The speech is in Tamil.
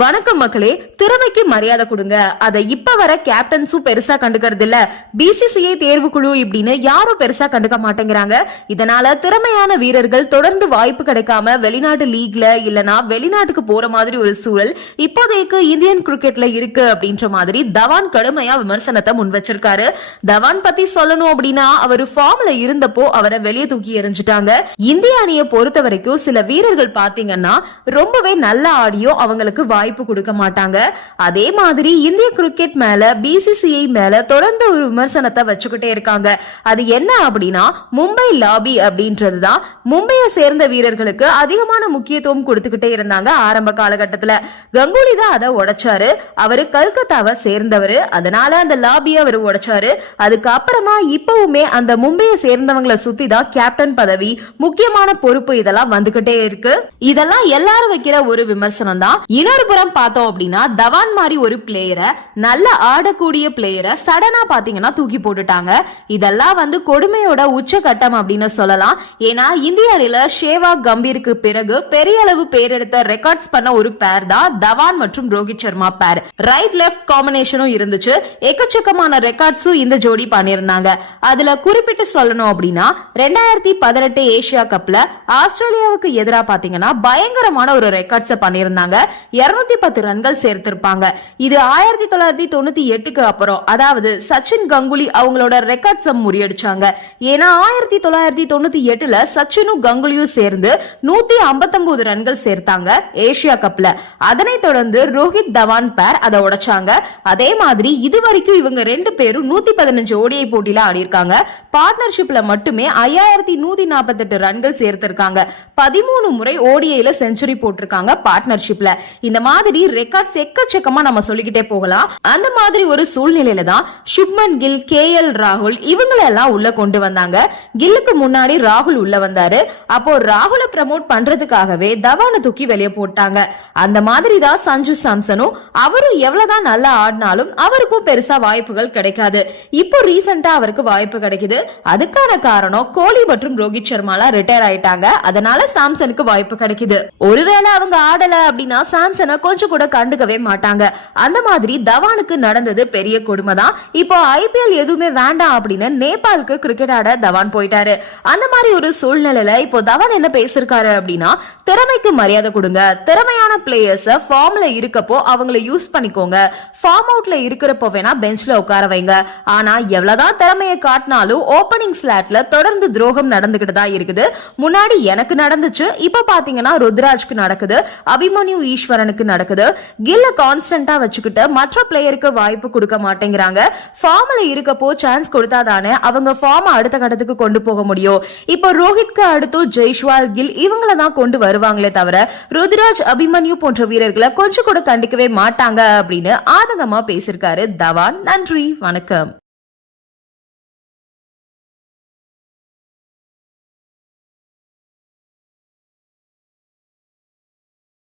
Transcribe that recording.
வணக்கம் மக்களே திறமைக்கு மரியாதை கொடுங்க. அதை இப்ப வர கேப்டன்ஸும் பெருசா கண்டுக்கிறது இல்ல பிசிசிஐ தேர்வு குழு இப்படின்னு யாரும் பெருசா கண்டுக்க மாட்டேங்கிறாங்க. இதனால திறமையான வீரர்கள் தொடர்ந்து வாய்ப்பு கிடைக்காம வெளிநாட்டு லீக்ல இல்லனா வெளிநாட்டுக்கு போற மாதிரி ஒரு சூழல் இப்போதைக்கு இந்தியன் கிரிக்கெட்ல இருக்கு அப்படின்ற மாதிரி தவான் கடுமையா விமர்சனத்தை முன் வச்சிருக்காரு. தவான் பத்தி சொல்லணும் அப்படின்னா அவர் ஃபார்ம்ல இருந்தப்போ அவரை வெளியே தூக்கி எறிஞ்சிட்டாங்க. இந்திய அணியை பொறுத்த வரைக்கும் சில வீரர்கள் பாத்தீங்கன்னா ரொம்பவே நல்ல ஆடியோ அவங்களுக்கு வாய்ப்பு கொடுக்க மாட்டாங்க. அதே மாதிரி இந்திய கிரிக்கெட் மேல பிசிசிஐ மேல தொடர்ந்து ஒரு விமர்சனத்தை வச்சுக்கிட்டே இருக்காங்க. அது என்ன அப்படின்னா மும்பை லாபி அப்படின்றது தான் மும்பையை சேர்ந்த வீரர்களுக்கு அதிகமான முக்கியத்துவம் கொடுத்துக்கிட்டே இருந்தாங்க ஆரம்ப காலகட்டத்துல. கங்குலி தான் அதை உடைச்சாரு. அவரு கல்கத்தாவை சேர்ந்தவர். அதனால அந்த லாபியை அவர் உடைச்சாரு. அதுக்கப்புறமா இப்பவுமே அந்த மும்பையை சேர்ந்தவங்களை சுத்தி தான் கேப்டன் பதவி முக்கியமான பொறுப்பு இதெல்லாம் வந்துகிட்டே இருக்கு. இதெல்லாம் எல்லாரும் வைக்கிற ஒரு விமர்சனம் தான். இன்னொரு புறம் பார்த்தோம் அப்படின்னா தவான் மாதிரி ஒரு பிளேயரை நல்ல ஆடக்கூடிய பிளேயரை சடனா பாத்தீங்கன்னா தூக்கி போட்டுட்டாங்க. இதெல்லாம் வந்து கொடுமையோட உச்சகட்டம் அப்படின்னு சொல்லலாம். ஏன்னா இந்திய அணில ஷேவா கம்பீருக்கு பிறகு பெரிய அளவு பேர் எடுத்த ரெக்கார்ட்ஸ் பண்ண ஒரு பேர் தான் தவான் மற்றும் ரோஹித் சர்மா பேர் ரைட் லெஃப்ட் காம்பினேஷனும் இருந்துச்சு. எக்கச்சக்கமான ரெக்கார்ட்ஸும் இந்த ஜோடி பண்ணியிருந்தாங்க. அதுல குறிப்பிட்டு சொல்லணும் அப்படின்னா ரெண்டாயிரத்தி பதினெட்டு ஏசியா கப்ல ஆஸ்திரேலியாவுக்கு எதிராக பாத்தீங்கன்னா பயங்கரமான ஒரு ரெக்கார்ட்ஸ் பண்ணியிருந்தாங்க. இருநூத்தி பத்து ரன்கள் சேர்த்திருப்பாங்க. இது ஆயிரத்தி தொள்ளாயிரத்தி தொண்ணூத்தி எட்டுக்கு அப்புறம். அதாவது சச்சின் கங்குலி அவங்களோட ரெக்கார்ட்ஸை முறியடிச்சாங்க. ஏன்னா ஆயிரத்தி தொள்ளாயிரத்தி தொண்ணூத்தி எட்டுல சச்சினும் கங்குலியும் சேர்ந்து நூத்தி ஐம்பத்தொன்பது ரன்கள் சேர்த்தாங்க ஏசியா கப்ல. அதனைத் தொடர்ந்து ரோஹித் தவான் பேர் அதை உடைச்சாங்க. அதே மாதிரி இது வரைக்கும் இவங்க ரெண்டு பேரும் நூத்தி பதினஞ்சு ஓடிஐ போட்டியில ஆடியிருக்காங்க. பார்ட்னர்ஷிப்ல மட்டுமே ஐயாயிரத்தி நூத்தி நாற்பத்தெட்டு ரன்கள் சேர்த்திருக்காங்க. பதிமூணு முறை ஓடிஐல செஞ்சுரி போட்டிருக்காங்க பார்ட்னர்ஷிப்ல இந்த மாதிரி ரெக்கார்ட்ஸ் எக்கச்சக்கமா நம்ம சொல்லிக்கிட்டே போகலாம். அந்த மாதிரி ஒரு சூழ்நிலையில தான் சுப்மன் கில் கே எல் ராகுல் இவங்களெல்லாம் உள்ள கொண்டு வந்தாங்க. கில்லுக்கு முன்னாடி ராகுல் உள்ள வந்தாரு. அப்போ ராகுலை ப்ரமோட் பண்றதுக்காகவே தவான தூக்கி வெளியே போட்டாங்க. அந்த மாதிரி தான் சஞ்சு சாம்சனும் அவரும் எவ்வளவுதான் நல்லா ஆடினாலும் அவருக்கும் பெருசா வாய்ப்புகள் கிடைக்காது. இப்போ ரீசெண்டா அவருக்கு வாய்ப்பு கிடைக்குது. அதுக்கான காரணம் கோலி மற்றும் ரோஹித் சர்மாலாம் ரிட்டையர் ஆயிட்டாங்க. அதனால சாம்சனுக்கு வாய்ப்பு கிடைக்குது. ஒருவேளை அவங்க ஆடல அப்படின்னா சாம்சனை கொஞ்சம் கூட கண்டுக்கவே மாட்டாங்க. அந்த மாதிரி தவானுக்கு நடந்தது பெரிய கொடுமை தான் இப்போ ஐபிஎல் எதுவுமே வேண்டாம் அப்படின்னு நேபாளுக்கு கிரிக்கெட் ஆட தவான் போயிட்டாரு. அந்த மாதிரி ஒரு சூழ்நிலையில இப்போ தவான் என்ன பேசிருக்காரு அப்படின்னா திறமைக்கு மரியாதை கொடுங்க. திறமையான பிளேயர்ஸ ஃபார்ம்ல இருக்கப்போ அவங்கள யூஸ் பண்ணிக்கோங்க. ஃபார்ம் அவுட்ல இருக்கிறப்போ வேணா பெஞ்ச்ல உட்கார வைங்க. ஆனா எவ்வளவுதான் திறமையை காட்டினாலும் ஓப்பனிங் ஸ்லாட்ல தொடர்ந்து துரோகம் நடந்துகிட்டு தான் இருக்குது. முன்னாடி எனக்கு நடந்துச்சு. இப்ப பாத்தீங்கன்னா ருத்ராஜ்க்கு நடக்குது. அபிமன்யு ஈஸ்வரனுக்கு நடக்குது. கில்ல கான்ஸ்டன்டா வச்சுக்கிட்டு மற்ற பிளேயருக்கு வாய்ப்பு கொடுக்க மாட்டேங்கிறாங்க. ஃபார்ம்ல இருக்கப்போ சான்ஸ் கொடுத்தாதானே அவங்க ஃபார்ம் அடுத்த கட்டத்துக்கு கொண்டு போக முடியும். இப்போ ரோஹித்க்கு அடுத்து ஜெய்ஷ்வால் கில் இவங்கள தான் கொண்டு வருவாங்களே தவிர ருத்ராஜ் அபிமன்யு போன்ற வீரர்களை கொஞ்சம் கூட கண்டிக்கவே மாட்டாங்க அப்படின்னு ஆதங்கமா பேசியிருக்காரு தவான். நன்றி வணக்கம்.